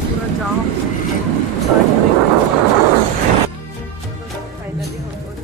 पूरा जाम फाइनली हम पहुंच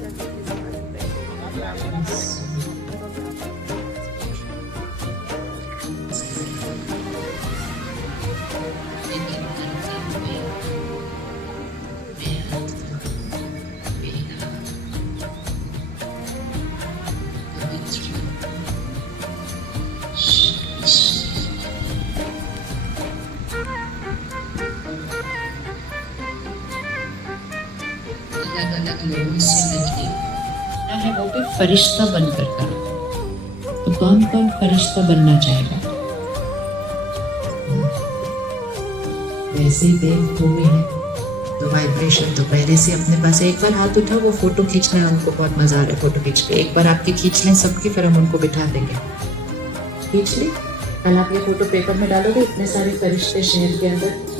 अलग लोगों से मिलके ना है वो भी फरिश्ता बनकर करो। तो कौन कौन फरिश्ता बनना चाहेगा? वैसे ही देवभूमि है तो वाइब्रेशन तो पहले से अपने पास है। एक बार हाथ उठा, वो फोटो खींचना है उनको, बहुत मजा आ रहा है फोटो खींच के। एक बार आपकी खींच लें सबकी, फिर हम उनको बिठा देंगे। खींच ली। कल आप ये फोटो पेपर में डालोगे, इतने सारे फरिश्ते शहर के अंदर।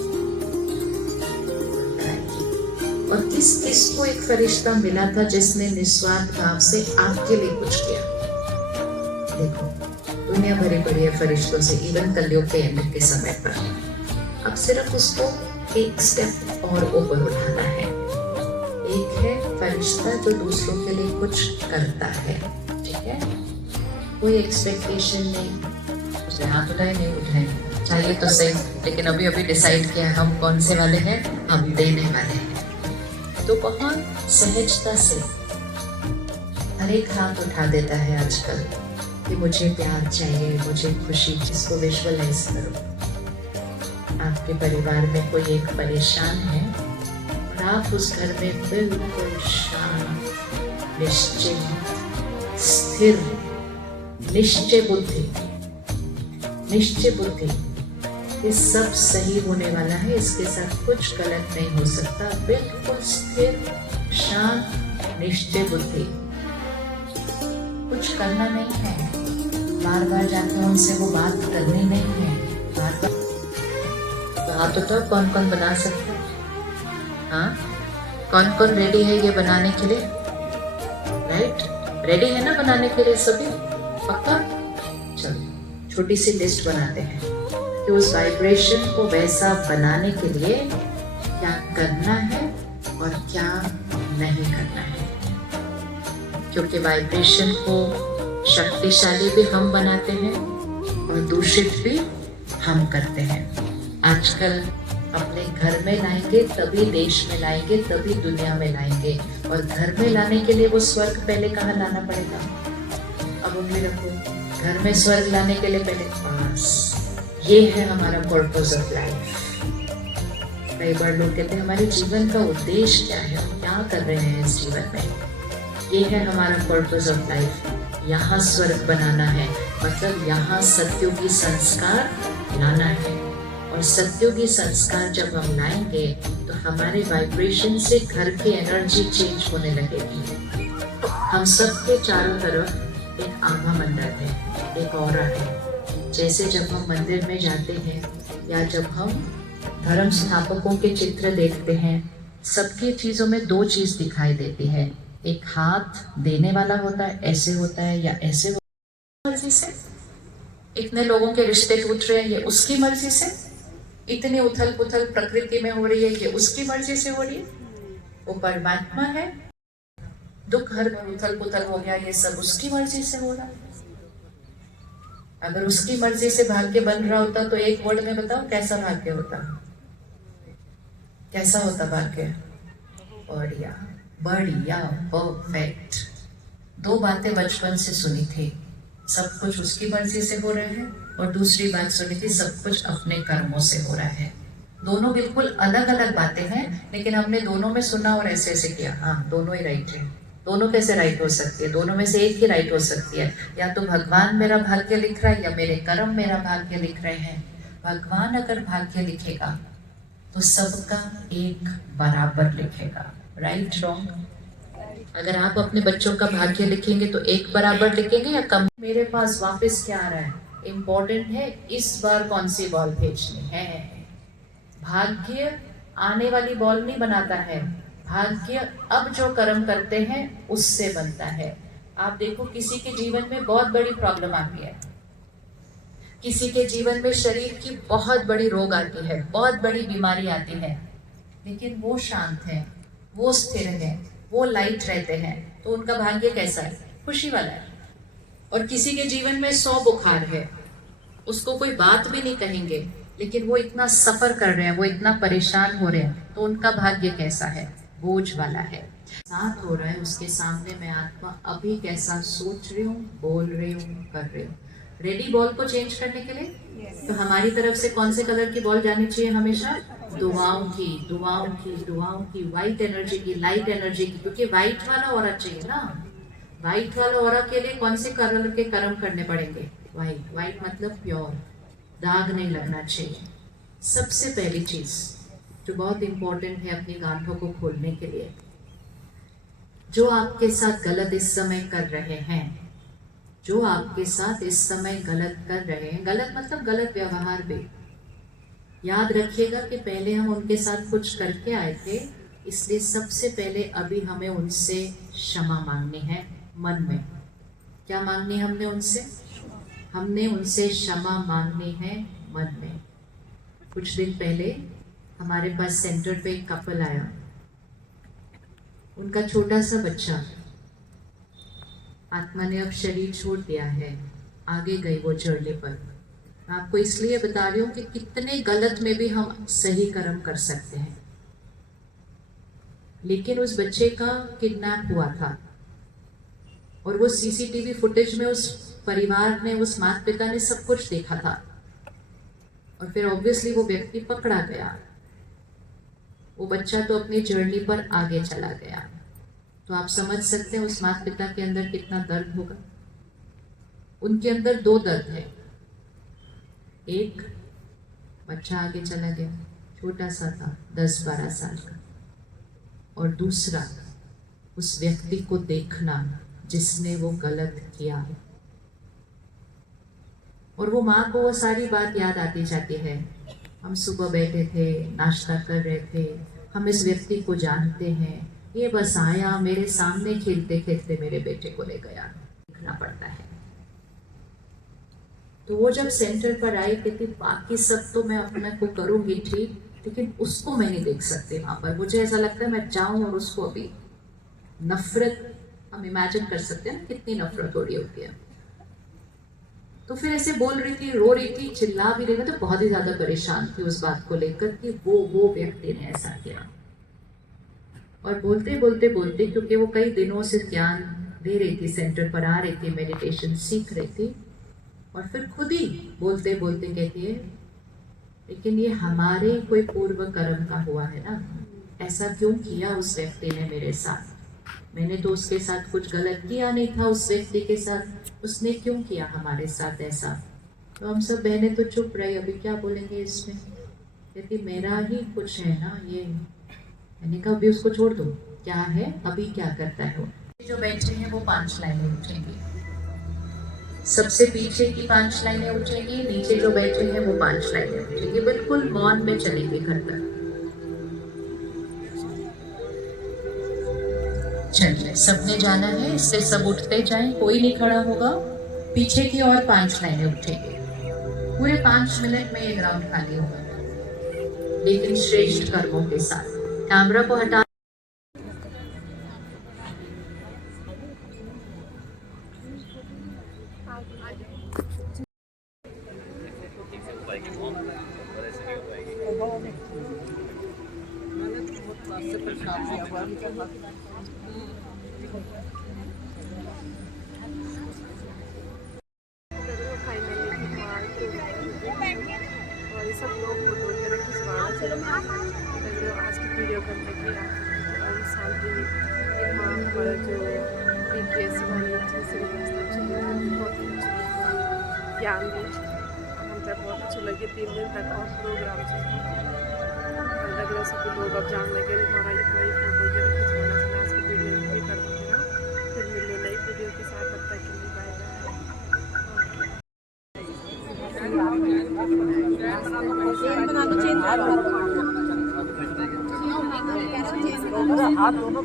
और किस किस को एक फरिश्ता मिला था जिसने निस्वार्थ भाव से आपके लिए कुछ किया? देखो, दुनिया भरी पड़ी है फरिश्तों से, इवन कलयुग के एंड के समय पर। अब सिर्फ उसको एक स्टेप और ऊपर उठाना है। एक है फरिश्ता जो दूसरों के लिए कुछ करता है, ठीक है? कोई एक्सपेक्टेशन नहीं, हाथ उठाए नहीं उठाए, चाहिए तो सही, लेकिन अभी अभी डिसाइड किया हम कौन से वाले हैं, हम देने वाले हैं। तो बहुत सहजता से हर एक हाथ उठा देता है आजकल कि मुझे प्यार चाहिए, मुझे खुशी। इसको विजुअलाइज करो, आपके परिवार में कोई एक परेशान है और आप उस घर में बिल्कुल शांत, निश्चित, स्थिर, निश्चय बुद्धि ये सब सही होने वाला है, इसके साथ कुछ गलत नहीं हो सकता। बिल्कुल स्थिर, शांत, निश्चय बुद्धि। कुछ करना नहीं है, बार बार जाके उनसे वो बात करनी नहीं है। बार बार बात तो कौन कौन बना सकता है? हाँ, कौन कौन रेडी है ये बनाने के लिए? राइट, रेडी है ना बनाने के लिए सभी? पक्का? चलो छोटी सी लिस्ट बनाते हैं कि उस वाइब्रेशन को वैसा बनाने के लिए क्या करना है और क्या नहीं करना है। क्योंकि वाइब्रेशन को शक्तिशाली भी हम बनाते हैं और दूषित भी हम करते हैं। आजकल अपने घर में लाएंगे तभी देश में लाएंगे, तभी दुनिया में लाएंगे। और घर में लाने के लिए वो स्वर्ग पहले कहाँ लाना पड़ेगा? अब उंगली रखो, घर में स्वर्ग लाने के लिए पहले पास। ये है हमारा पर्पस ऑफ लाइफ। कई बार लोग कहते हैं हमारे जीवन का उद्देश्य क्या है, हम क्या कर रहे हैं इस जीवन में। ये है हमारा पर्पस ऑफ लाइफ। यहाँ स्वर्ग बनाना है, मतलब यहाँ सत्युगी संस्कार लाना है। और सत्युगी संस्कार जब हम लाएंगे तो हमारे वाइब्रेशन से घर की एनर्जी चेंज होने लगेगी। हम सबके चारों तरफ एक आभा मंडल है, एक ऑरा है। जैसे जब हम मंदिर में जाते हैं या जब हम धर्म स्थापकों के चित्र देखते हैं, सबकी चीजों में दो चीज दिखाई देती है। एक हाथ देने वाला होता है, ऐसे होता है या ऐसे होता है। मर्जी से इतने लोगों के रिश्ते टूट रहे हैं, ये उसकी मर्जी से। इतनी उथल पुथल प्रकृति में हो रही है, ये उसकी मर्जी से हो रही है। वो परमात्मा है। दुख हर उथल पुथल हो गया, ये सब उसकी मर्जी से हो रहा है। अगर उसकी मर्जी से भाग्य बन रहा होता तो एक वर्ड में बताओ कैसा भाग्य होता? कैसा होता भाग्य? बढ़िया, बढ़िया, परफेक्ट। दो बातें बचपन से सुनी थी, सब कुछ उसकी मर्जी से हो रहा है, और दूसरी बात सुनी थी, सब कुछ अपने कर्मों से हो रहा है। दोनों बिल्कुल अलग अलग बातें हैं, लेकिन हमने दोनों में सुना और ऐसे ऐसे किया। हाँ, दोनों ही राइट है। दोनों कैसे राइट हो सकती है? दोनों में से एक ही राइट हो सकती है। या तो भगवान मेरा भाग्य लिख रहा है या मेरे कर्म मेरा भाग्य लिख रहे हैं। भगवान अगर भाग्य लिखेगा तो सबका एक बराबर लिखेगा। Right, wrong? अगर आप अपने बच्चों का भाग्य लिखेंगे तो एक बराबर लिखेंगे या कम? मेरे पास वापस क्या आ रहा है? इम्पोर्टेंट है इस बार कौन सी बॉल भेजनी है। भाग्य आने वाली बॉल नहीं बनाता है, भाग्य अब जो कर्म करते हैं उससे बनता है। आप देखो किसी के जीवन में बहुत बड़ी प्रॉब्लम आती है, किसी के जीवन में शरीर की बहुत बड़ी रोग आती है, बहुत बड़ी बीमारी आती है, लेकिन वो शांत है, वो स्थिर है, वो लाइट रहते हैं, तो उनका भाग्य कैसा है? खुशी वाला है। और किसी के जीवन में 100 बुखार है, उसको कोई बात भी नहीं कहेंगे, लेकिन वो इतना सफर कर रहे हैं, वो इतना परेशान हो रहे हैं, तो उनका भाग्य कैसा है? बोझ वाला है। साथ हो रहा है, उसके सामने मैं आत्मा अभी कैसा सोच रही हूँ, बोल रही हूँ, कर रही हूँ। रेडी बॉल को चेंज करने के लिए? तो हमारी तरफ से कौन से कलर की बॉल जानी चाहिए हमेशा? दुआओं की, दुआओं की, दुआओं की, व्हाइट एनर्जी की, लाइट एनर्जी की, क्योंकि व्हाइट वाला ऑरा चाहिए ना। व्हाइट वाला ऑरा के लिए कौन से कलर के कर्म करने पड़ेंगे? व्हाइट। व्हाइट मतलब प्योर, दाग नहीं लगना चाहिए। सबसे पहली चीज जो बहुत इंपॉर्टेंट है अपनी गांठों को खोलने के लिए, जो आपके साथ गलत इस समय कर रहे हैं, जो आपके साथ इस समय गलत कर रहे हैं, गलत मतलब गलत व्यवहार भी, याद रखिएगा कि पहले हम उनके साथ कुछ करके आए थे, इसलिए सबसे पहले अभी हमें उनसे क्षमा मांगनी है। मन में क्या मांगनी? हमने उनसे क्षमा मांगनी है मन में। कुछ दिन पहले हमारे पास सेंटर पे एक कपल आया, उनका छोटा सा बच्चा, आत्मा ने अब शरीर छोड़ दिया है, आगे गई वो जर्नी पर। मैं आपको इसलिए बता रही हूँ कि कितने गलत में भी हम सही कर्म कर सकते हैं। लेकिन उस बच्चे का किडनैप हुआ था और वो सीसीटीवी फुटेज में उस परिवार ने, उस माता पिता ने सब कुछ देखा था, और फिर ऑब्वियसली वो व्यक्ति पकड़ा गया। वो बच्चा तो अपनी जर्नी पर आगे चला गया। तो आप समझ सकते हैं उस माता पिता के अंदर कितना दर्द होगा। उनके अंदर 2 दर्द है, एक बच्चा आगे चला गया, छोटा सा था, 10-12 साल का, और दूसरा उस व्यक्ति को देखना जिसने वो गलत किया। और वो माँ को वो सारी बात याद आती जाती है। हम सुबह बैठे थे, नाश्ता कर रहे थे, हम इस व्यक्ति को जानते हैं, ये बस आया, मेरे सामने खेलते खेलते मेरे बेटे को ले गया। देखना पड़ता है। तो वो जब सेंटर पर आई, कहती बाकी सब तो मैं अपने को करूंगी ठीक, लेकिन उसको मैं नहीं देख सकती वहां पर। मुझे ऐसा लगता है मैं जाऊं और उसको अभी नफरत, हम इमेजिन कर सकते हैं कितनी नफरत हो रही होती है। तो फिर ऐसे बोल रही थी, रो रही थी, चिल्ला भी रही थी, तो बहुत ही ज्यादा परेशान थी उस बात को लेकर कि वो व्यक्ति ने ऐसा किया। और बोलते बोलते बोलते, क्योंकि वो कई दिनों से ज्ञान दे रही थी, सेंटर पर आ रही थी, मेडिटेशन सीख रही थी, और फिर खुद ही बोलते बोलते कहती है, लेकिन ये हमारे कोई पूर्व कर्म का हुआ है ना, ऐसा क्यों किया उस व्यक्ति ने मेरे साथ? मैंने तो उसके साथ कुछ गलत किया नहीं था, उस व्यक्ति के साथ, उसने क्यों किया हमारे साथ ऐसा? तो हम सब बहनें तो चुप रही, अभी क्या बोलेंगे इसमें। कहती मेरा ही कुछ है ना ये। मैंने कहा अभी उसको छोड़ दो, क्या है, अभी क्या करता है वो। जो बैठे हैं वो 5 लाइनें उठेंगी, सबसे पीछे की 5 लाइनें उठेंगी, नीचे जो बैठे हैं वो 5 लाइनें उठेंगी, बिल्कुल मौन में चलेंगे घर तक। चलिए, सबने जाना है, इससे सब उठते जाएं, कोई नहीं खड़ा होगा। पीछे की और 5 लाइनें उठेंगे, पूरे 5 मिनट में ये ग्राउंड खाली होगा, लेकिन श्रेष्ठ कर्मों के साथ। कैमरा को हटा, और ये सब लोग फोटो वगैरह खिंचवाना चाहिए। आज की वीडियो करने की ओम शांति माँ हमारा जो BKS वाली चीज़ें बहुत ज्ञान दी, हमको बहुत अच्छा लगे। 3 दिन तक और प्रोग्राम लग रहा सभी लोग अब जान लगे हमारा इतना ही फोटो वगैरह खिंचवाना चाहिए। आज की वीडियो भी कर दूँगा, फिर मिले नई वीडियो के साथ, तब तक के लिए बाय बाय। हाथ दोनों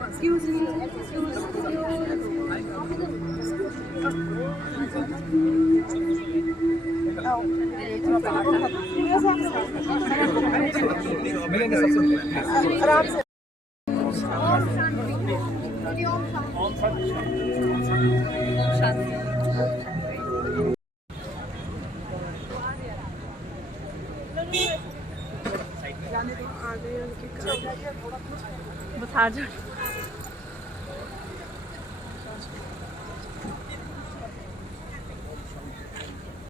एक्सक्यूज मी आ गए उनके घर। बता